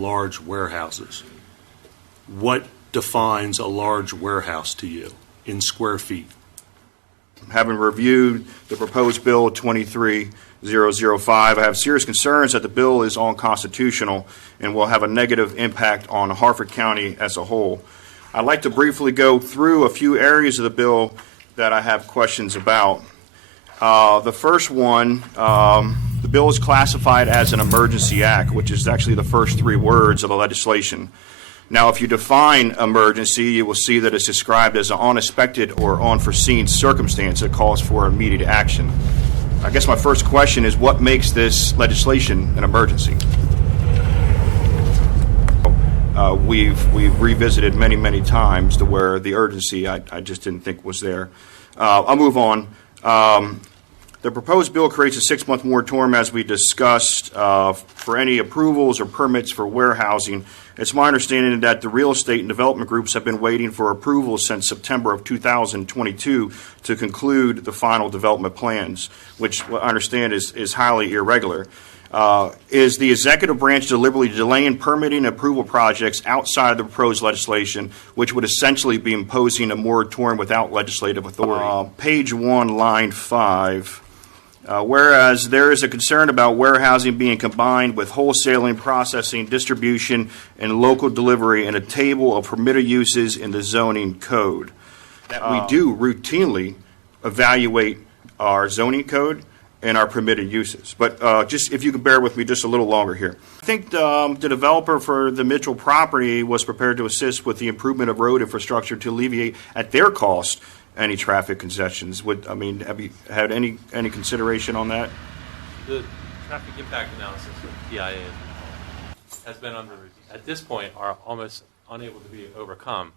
large warehouses. What defines a large warehouse to you in square feet? Having reviewed the proposed bill 23005, I have serious concerns that the bill is unconstitutional and will have a negative impact on Harford County as a whole. I'd like to briefly go through a few areas of the bill that I have questions about. The first one, the bill is classified as an emergency act, which is actually the first three words of the legislation. Now, if you define emergency, you will see that it's described as an unexpected or unforeseen circumstance that calls for immediate action. I guess my first question is, what makes this legislation an emergency? We've revisited many times to where the urgency I just didn't think was there. I'll move on. The proposed bill creates a 6-month moratorium, as we discussed, for any approvals or permits for warehousing. It's my understanding that the real estate and development groups have been waiting for approval since September of 2022 to conclude the final development plans, which I understand is highly irregular. Is the executive branch deliberately delaying permitting and approval projects outside of the proposed legislation, which would essentially be imposing a moratorium without legislative authority? Page 1, line 5. Whereas there is a concern about warehousing being combined with wholesaling, processing, distribution, and local delivery in a table of permitted uses in the zoning code. That we do routinely evaluate our zoning code and our permitted uses. But just if you could bear with me just a little longer here. I think the developer for the Mitchell property was prepared to assist with the improvement of road infrastructure to alleviate at their cost any traffic congestions. Have you had any consideration on that? The traffic impact analysis of TIA has been under, at this point, are almost unable to be overcome.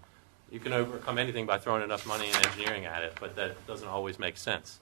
You can overcome anything by throwing enough money and engineering at it, but that doesn't always make sense.